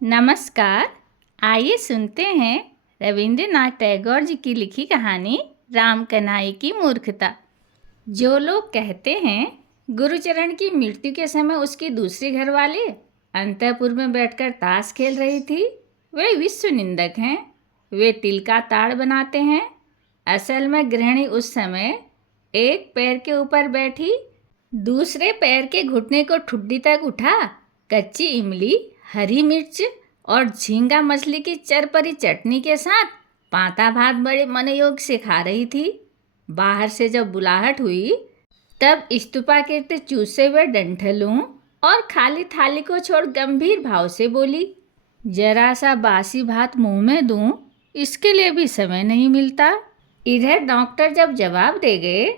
नमस्कार। आइए सुनते हैं रविंद्रनाथ टैगोर जी की लिखी कहानी राम कन्हई की मूर्खता। जो लोग कहते हैं गुरुचरण की मृत्यु के समय उसकी दूसरी घरवाली अंतःपुर में बैठकर ताश खेल रही थी, वे विश्व निंदक हैं। वे तिल का ताड़ बनाते हैं। असल में गृहिणी उस समय एक पैर के ऊपर बैठी दूसरे पैर के घुटने को ठुड्डी तक उठा कच्ची इमली, हरी मिर्च और झींगा मछली की चरपरी चटनी के साथ पांता भात बड़े मनोयोग से खा रही थी। बाहर से जब बुलाहट हुई तब स्तूपा कीर्ति चूसे हुए डंठलों और खाली थाली को छोड़ गंभीर भाव से बोली, जरा सा बासी भात मुंह में दूं, इसके लिए भी समय नहीं मिलता। इधर डॉक्टर जब जवाब दे गए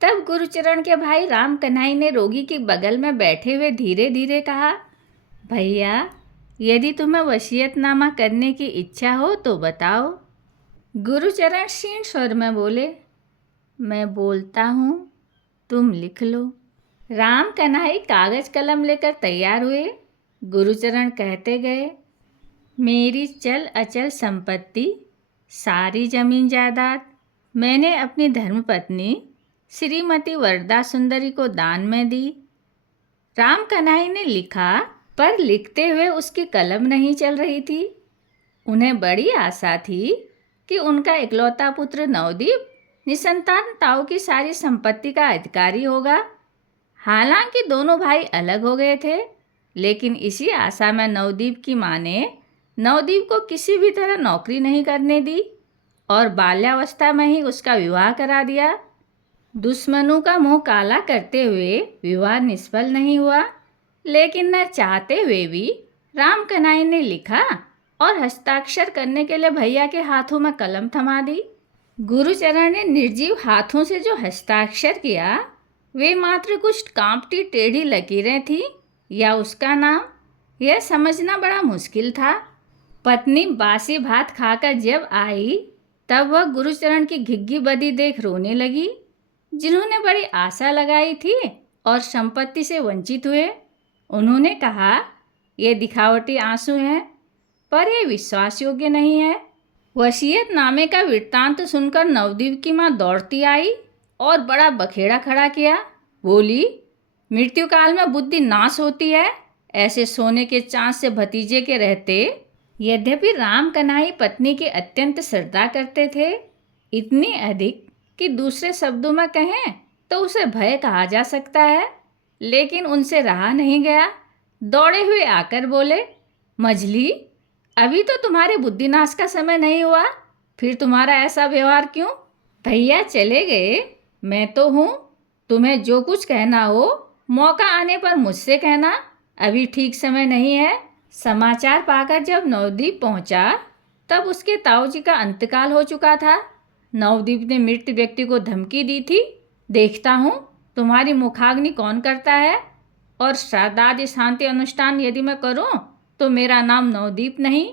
तब गुरुचरण के भाई राम कन्हई ने रोगी के बगल में बैठे हुए धीरे धीरे कहा, भैया, यदि तुम्हें वसीयतनामा करने की इच्छा हो तो बताओ। गुरुचरण क्षीण स्वर में बोले, मैं बोलता हूँ, तुम लिख लो। राम कन्हई कागज कलम लेकर तैयार हुए। गुरुचरण कहते गए, मेरी चल अचल संपत्ति, सारी जमीन जायदाद मैंने अपनी धर्मपत्नी श्रीमती वरदा सुंदरी को दान में दी। राम कन्हई ने लिखा, पर लिखते हुए उसकी कलम नहीं चल रही थी। उन्हें बड़ी आशा थी कि उनका इकलौता पुत्र नवदीप निसंतान ताऊ की सारी संपत्ति का अधिकारी होगा। हालांकि दोनों भाई अलग हो गए थे, लेकिन इसी आशा में नवदीप की माँ ने नवदीप को किसी भी तरह नौकरी नहीं करने दी और बाल्यावस्था में ही उसका विवाह करा दिया। दुश्मनों का मुंह काला करते हुए विवाह निष्फल नहीं हुआ, लेकिन न चाहते हुए भी राम कन्हई ने लिखा और हस्ताक्षर करने के लिए भैया के हाथों में कलम थमा दी। गुरुचरण ने निर्जीव हाथों से जो हस्ताक्षर किया वे मात्र कुछ कांपती टेढ़ी लकीरें थीं या उसका नाम, यह समझना बड़ा मुश्किल था। पत्नी बासी भात खाकर जब आई तब वह गुरुचरण की घिग्गी बदी देख रोने लगी, जिन्होंने बड़ी आशा लगाई थी और संपत्ति से वंचित हुए। उन्होंने कहा, ये दिखावटी आंसू हैं, पर यह विश्वास योग्य नहीं है। वसीयतनामे का वृत्तांत सुनकर नवदीप की माँ दौड़ती आई और बड़ा बखेड़ा खड़ा किया। बोली, मृत्यु काल में बुद्धि नाश होती है, ऐसे सोने के चांद से भतीजे के रहते। यद्यपि राम कन्हई पत्नी की अत्यंत श्रद्धा करते थे, इतनी अधिक कि दूसरे शब्दों में कहें तो उसे भय कहा जा सकता है, लेकिन उनसे रहा नहीं गया। दौड़े हुए आकर बोले, मझली, अभी तो तुम्हारे बुद्धिनाश का समय नहीं हुआ, फिर तुम्हारा ऐसा व्यवहार क्यों? भैया चले गए, मैं तो हूँ। तुम्हें जो कुछ कहना हो मौका आने पर मुझसे कहना, अभी ठीक समय नहीं है। समाचार पाकर जब नवदीप पहुँचा तब उसके ताऊजी का अंतकाल हो चुका था। नवदीप ने मृत व्यक्ति को धमकी दी थी, देखता हूँ तुम्हारी मुखाग्नि कौन करता है, और श्राद्धादि शांति अनुष्ठान यदि मैं करूँ तो मेरा नाम नवदीप नहीं।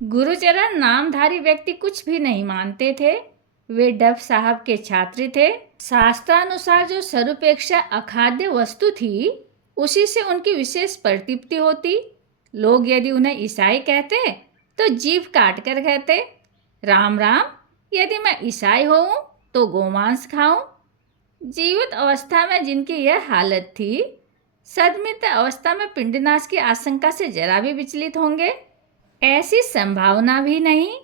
गुरुचरण नामधारी व्यक्ति कुछ भी नहीं मानते थे। वे डफ साहब के छात्र थे। शास्त्रानुसार जो सर्वपेक्षा अखाद्य वस्तु थी उसी से उनकी विशेष प्रतिपत्ति होती। लोग यदि उन्हें ईसाई कहते तो जीभ काट कर कहते, राम राम, यदि मैं ईसाई होऊं तो गोमांस खाऊं। जीवित अवस्था में जिनकी यह हालत थी, सदमृत अवस्था में पिंडनाश की आशंका से जरा भी विचलित होंगे, ऐसी संभावना भी नहीं।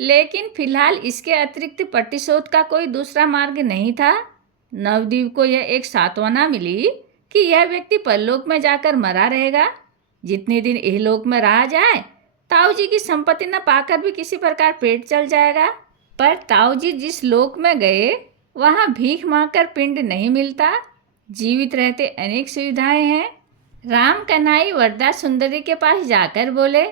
लेकिन फिलहाल इसके अतिरिक्त प्रतिशोध का कोई दूसरा मार्ग नहीं था। नवदीप को यह एक सांत्वना मिली कि यह व्यक्ति परलोक में जाकर मरा रहेगा। जितने दिन इहलोक में रहा जाए, ताऊजी की संपत्ति न पाकर भी किसी प्रकार पेट चल जाएगा। पर ताऊजी जिस लोक में गए वहाँ भीख मांगकर पिंड नहीं मिलता। जीवित रहते अनेक सुविधाएं हैं। राम कन्हई वरदा सुंदरी के पास जाकर बोले,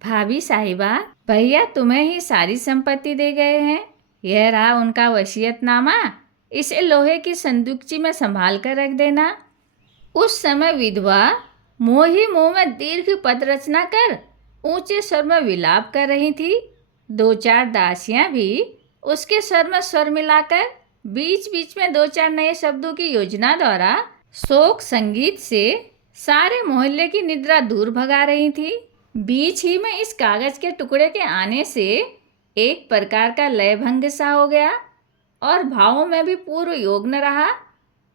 भाभी साहिबा, भैया तुम्हें ही सारी संपत्ति दे गए हैं। यह रहा उनका वसीयतनामा, इसे लोहे की संदूकची में संभाल कर रख देना। उस समय विधवा मुँह ही मुँह में दीर्घ पद रचना कर ऊंचे स्वर में विलाप कर रही थी। दो चार दासियां भी उसके स्वर में स्वर मिलाकर बीच बीच में दो चार नए शब्दों की योजना द्वारा शोक संगीत से सारे मोहल्ले की निद्रा दूर भगा रही थी। बीच ही में इस कागज के टुकड़े के आने से एक प्रकार का लयभंग सा हो गया और भावों में भी पूर्व योग न रहा।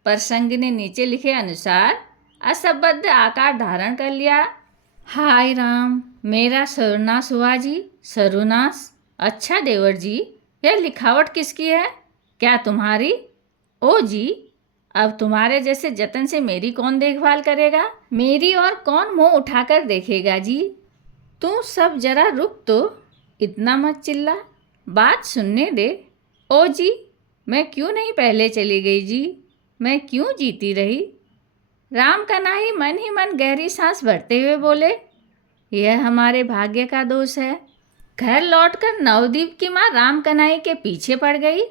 प्रसंग ने नीचे लिखे अनुसार असंबद्ध आकार धारण कर लिया। हाय राम, मेरा सर्वनाश हुआ जी, सर्वनाश। अच्छा देवर जी, यह लिखावट किसकी है? क्या तुम्हारी? ओ जी, अब तुम्हारे जैसे जतन से मेरी कौन देखभाल करेगा? मेरी और कौन मुंह उठाकर देखेगा जी? तू सब जरा रुक तो, इतना मत चिल्ला, बात सुनने दे। ओ जी, मैं क्यों नहीं पहले चली गई जी? मैं क्यों जीती रही? राम कन्हई मन ही मन गहरी सांस भरते हुए बोले, यह हमारे भाग्य का दोष है। घर लौटकर नवदीप की माँ राम कन्हई के पीछे पड़ गई।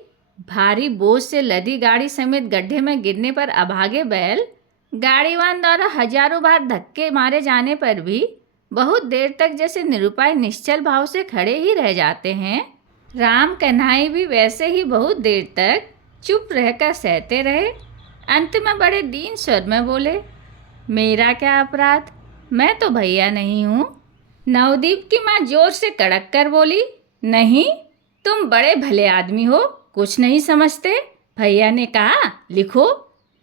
भारी बोझ से लदी गाड़ी समेत गड्ढे में गिरने पर अभागे बैल गाड़ीवान द्वारा हजारों बार धक्के मारे जाने पर भी बहुत देर तक जैसे निरुपाय निश्चल भाव से खड़े ही रह जाते हैं। राम कन्हई भी वैसे ही बहुत देर तक चुप रहकर सहते रहे। अंत में बड़े दीन स्वर में बोले, मेरा क्या अपराध, मैं तो भैया नहीं हूँ। नवदीप की माँ जोर से कड़क कर बोली, नहीं, तुम बड़े भले आदमी हो, कुछ नहीं समझते। भैया ने कहा लिखो,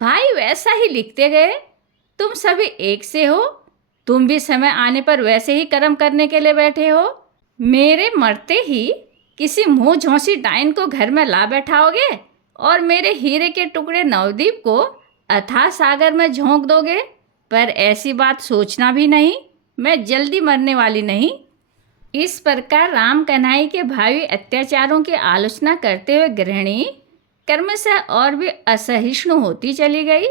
भाई वैसा ही लिखते गए। तुम सभी एक से हो, तुम भी समय आने पर वैसे ही कर्म करने के लिए बैठे हो। मेरे मरते ही किसी मुंह झोंसी डाइन को घर में ला बैठाओगे और मेरे हीरे के टुकड़े नवदीप को अथाह सागर में झोंक दोगे। पर ऐसी बात सोचना भी नहीं, मैं जल्दी मरने वाली नहीं। इस प्रकार राम कन्हई के भावी अत्याचारों की आलोचना करते हुए गृहिणी क्रमशः और भी असहिष्णु होती चली गई।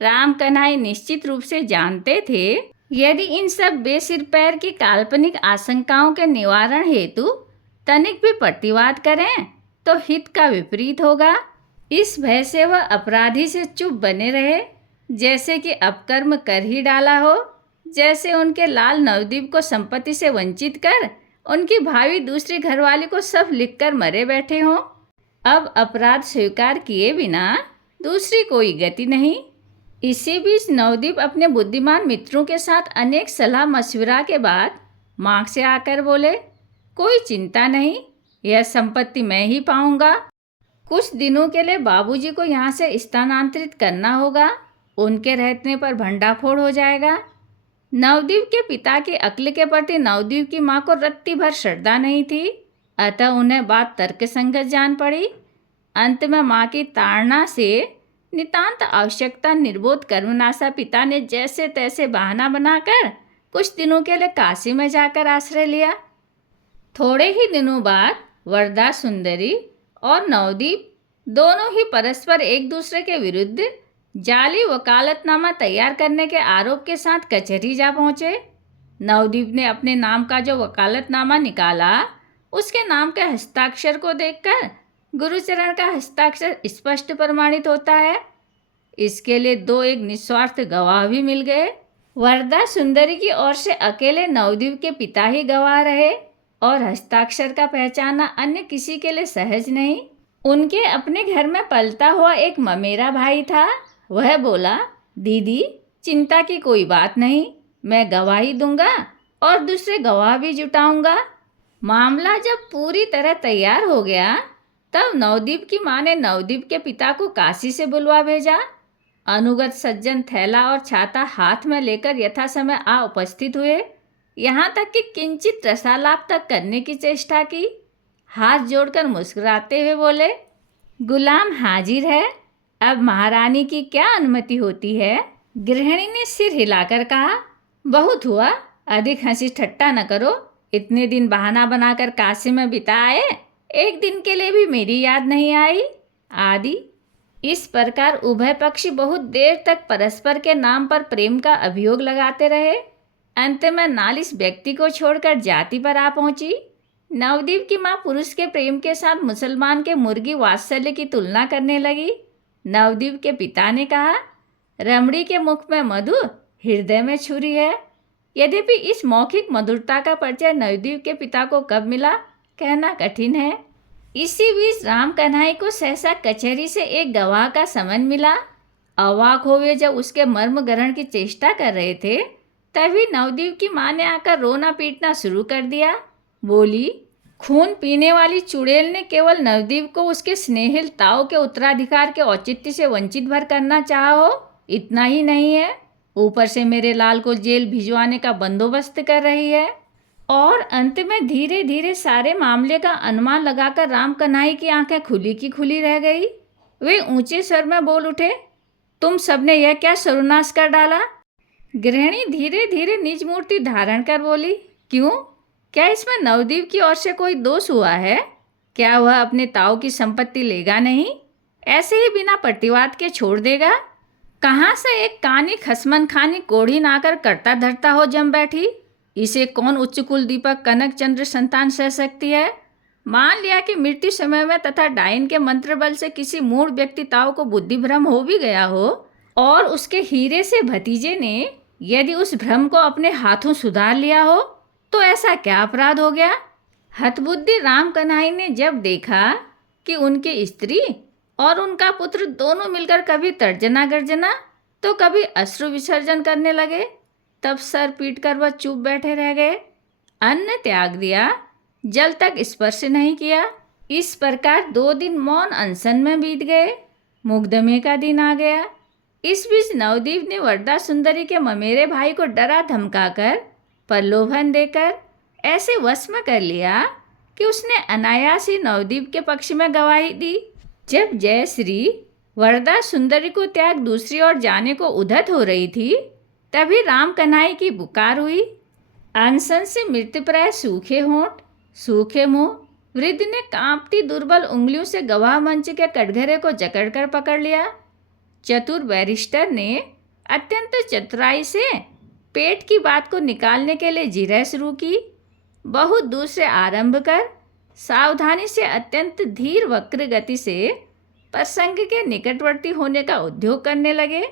राम कन्हई निश्चित रूप से जानते थे, यदि इन सब बेसिर पैर की काल्पनिक आशंकाओं के निवारण हेतु तनिक भी प्रतिवाद करें तो हित का विपरीत होगा। इस भय से वह अपराधी से चुप बने रहे, जैसे कि अपकर्म कर ही डाला हो, जैसे उनके लाल नवदीप को संपत्ति से वंचित कर उनकी भावी दूसरी घरवाली को सब लिखकर मरे बैठे हों। अब अपराध स्वीकार किए बिना दूसरी कोई गति नहीं। इसी बीच नवदीप अपने बुद्धिमान मित्रों के साथ अनेक सलाह मशविरा के बाद मार्ग से आकर बोले, कोई चिंता नहीं, यह संपत्ति मैं ही पाऊंगा। कुछ दिनों के लिए बाबूजी को यहाँ से स्थानांतरित करना होगा, उनके रहने पर भंडाफोड़ हो जाएगा। नवदीप के पिता की अक्ल के प्रति नवदीप की माँ को रत्ती भर श्रद्धा नहीं थी, अतः उन्हें बात तर्कसंगत जान पड़ी। अंत में माँ की ताड़ना से नितांत आवश्यकता निर्बोध कर्मनाशा पिता ने जैसे तैसे बहाना बनाकर कुछ दिनों के लिए काशी में जाकर आश्रय लिया। थोड़े ही दिनों बाद वरदा सुंदरी और नवदीप दोनों ही परस्पर एक दूसरे के विरुद्ध जाली वकालतनामा तैयार करने के आरोप के साथ कचहरी जा पहुँचे। नवदीप ने अपने नाम का जो वकालतनामा निकाला, उसके नाम के हस्ताक्षर को देखकर गुरुचरण का हस्ताक्षर स्पष्ट प्रमाणित होता है। इसके लिए एक निस्वार्थ गवाह भी मिल गए। वरदा सुंदरी की ओर से अकेले नवदीप के पिता ही गवाह रहे और हस्ताक्षर का पहचानना अन्य किसी के लिए सहज नहीं। उनके अपने घर में पलता हुआ एक ममेरा भाई था। वह बोला, दीदी चिंता की कोई बात नहीं, मैं गवाही दूंगा और दूसरे गवाह भी जुटाऊंगा। मामला जब पूरी तरह तैयार हो गया तब नवदीप की माँ ने नवदीप के पिता को काशी से बुलवा भेजा। अनुगत सज्जन थैला और छाता हाथ में लेकर यथा समय आ उपस्थित हुए, यहाँ तक कि किंचित रसालाप तक करने की चेष्टा की। हाथ जोड़कर मुस्कुराते हुए बोले, गुलाम हाजिर है, अब महारानी की क्या अनुमति होती है? गृहिणी ने सिर हिलाकर कहा, बहुत हुआ, अधिक हंसी ठट्टा न करो। इतने दिन बहाना बनाकर काशी में बिताए, एक दिन के लिए भी मेरी याद नहीं आई आदि। इस प्रकार उभय पक्षी बहुत देर तक परस्पर के नाम पर प्रेम का अभियोग लगाते रहे। अंत में नालिश व्यक्ति को छोड़कर जाति पर आ पहुंची। नवदीप की माँ पुरुष के प्रेम के साथ मुसलमान के मुर्गी वात्सल्य की तुलना करने लगी। नवदीप के पिता ने कहा, रमणी के मुख में मधु, हृदय में छुरी है। यद्यपि इस मौखिक मधुरता का परिचय नवदीप के पिता को कब मिला, कहना कठिन है। इसी बीच राम कन्हई को सहसा कचहरी से एक गवाह का समन मिला। अवाक हुए जब उसके मर्म ग्रहण की चेष्टा कर रहे थे तभी नवदीप की माँ ने आकर रोना पीटना शुरू कर दिया। बोली, खून पीने वाली चुड़ैल ने केवल नवदीप को उसके स्नेहिल ताऊ के उत्तराधिकार के औचित्य से वंचित भर करना चाहा हो, इतना ही नहीं है, ऊपर से मेरे लाल को जेल भिजवाने का बंदोबस्त कर रही है। और अंत में धीरे धीरे सारे मामले का अनुमान लगाकर राम कन्हई की आंखें खुली की खुली रह गई। वे ऊंचे स्वर में बोल उठे, तुम सबने यह क्या सर्वनाश कर डाला? गृहिणी धीरे धीरे निज मूर्ति धारण कर बोली, क्यों, क्या इसमें नवदीप की ओर से कोई दोष हुआ है? क्या वह अपने ताऊ की संपत्ति लेगा नहीं, ऐसे ही बिना प्रतिवाद के छोड़ देगा? कहाँ से एक कानी खसमन खानी कोढ़ी नाकर करता धरता हो जम बैठी? इसे कौन उच्च कुल दीपक कनक चंद्र संतान सह सकती है? मान लिया कि मृत्यु समय में तथा डाइन के मंत्र बल से किसी मूढ़ व्यक्ति ताऊ को बुद्धि भ्रम हो भी गया हो और उसके हीरे से भतीजे ने यदि उस भ्रम को अपने हाथों सुधार लिया हो, तो ऐसा क्या अपराध हो गया? हतबुद्धि राम कन्हई ने जब देखा कि उनकी स्त्री और उनका पुत्र दोनों मिलकर कभी तर्जना गर्जना तो कभी अश्रु विसर्जन करने लगे, तब सर पीट कर वह चुप बैठे रह गए। अन्न त्याग दिया, जल तक स्पर्श नहीं किया। इस प्रकार 2 दिन मौन अनशन में बीत गए। मुकदमे का दिन आ गया। इस बीच नवदीप ने वरदा सुंदरी के ममेरे भाई को डरा धमकाकर प्रलोभन देकर ऐसे वश में कर लिया कि उसने अनायास ही नवदीप के पक्ष में गवाही दी। जब जयश्री वरदा सुंदरी को त्याग दूसरी ओर जाने को उद्यत हो रही थी, तभी राम कन्हई की पुकार हुई। अनशन से मृतप्राय सूखे होंठ, सूखे मुंह, वृद्ध ने कांपती दुर्बल उंगलियों से गवाह मंच के कटघरे को जकड़कर पकड़ लिया। चतुर बैरिस्टर ने अत्यंत चतुराई से पेट की बात को निकालने के लिए जिरह शुरू की। बहुत दूर से आरंभ कर सावधानी से अत्यंत धीर वक्र गति से प्रसंग के निकटवर्ती होने का उद्योग करने लगे।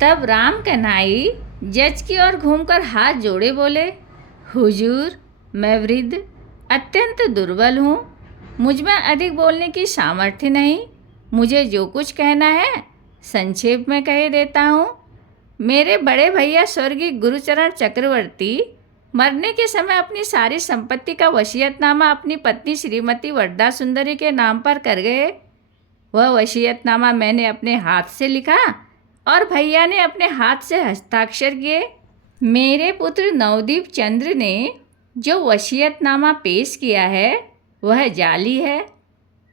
तब राम कन्हई जज की ओर घूमकर हाथ जोड़े बोले, हुजूर, मैं वृद्ध अत्यंत दुर्बल हूँ, मुझ में अधिक बोलने की सामर्थ्य नहीं। मुझे जो कुछ कहना है संक्षेप में कह देता हूँ। मेरे बड़े भैया स्वर्गीय गुरुचरण चक्रवर्ती मरने के समय अपनी सारी संपत्ति का वसीयतनामा अपनी पत्नी श्रीमती वरदा सुंदरी के नाम पर कर गए। वह वसीयतनामा मैंने अपने हाथ से लिखा और भैया ने अपने हाथ से हस्ताक्षर किए। मेरे पुत्र नवदीप चंद्र ने जो वसीयतनामा पेश किया है वह जाली है।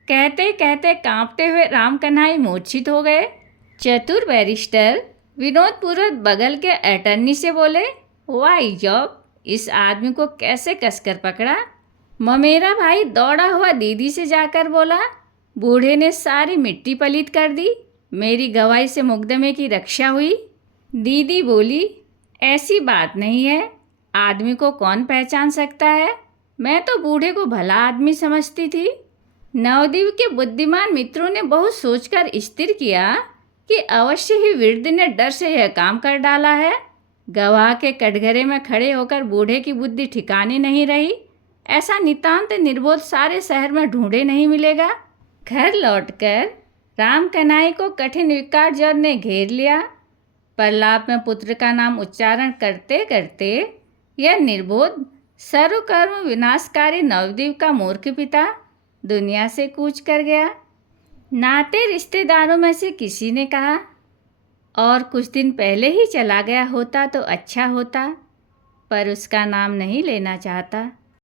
कहते कहते कांपते हुए राम कन्हई मूर्छित हो गए। चतुर बैरिस्टर विनोदपूर्वक बगल के अटर्नी से बोले, वाह जॉब, इस आदमी को कैसे कसकर पकड़ा। ममेरा भाई दौड़ा हुआ दीदी से जाकर बोला, बूढ़े ने सारी मिट्टी पलीत कर दी, मेरी गवाही से मुकदमे की रक्षा हुई। दीदी बोली, ऐसी बात नहीं है, आदमी को कौन पहचान सकता है, मैं तो बूढ़े को भला आदमी समझती थी। नवदीप के बुद्धिमान मित्रों ने बहुत सोचकर स्थिर किया कि अवश्य ही वृद्ध ने डर से यह काम कर डाला है। गवाह के कटघरे में खड़े होकर बूढ़े की बुद्धि ठिकाने नहीं रही, ऐसा नितांत निर्बोध सारे शहर में ढूंढे नहीं मिलेगा। घर लौटकर राम कन्हई को कठिन विकार ज्वर ने घेर लिया। प्रलाप में पुत्र का नाम उच्चारण करते करते यह निर्बोध सर्वकर्म विनाशकारी नवदीप का मूर्ख पिता दुनिया से कूच कर गया। नाते रिश्तेदारों में से किसी ने कहा, और कुछ दिन पहले ही चला गया होता तो अच्छा होता, पर उसका नाम नहीं लेना चाहता।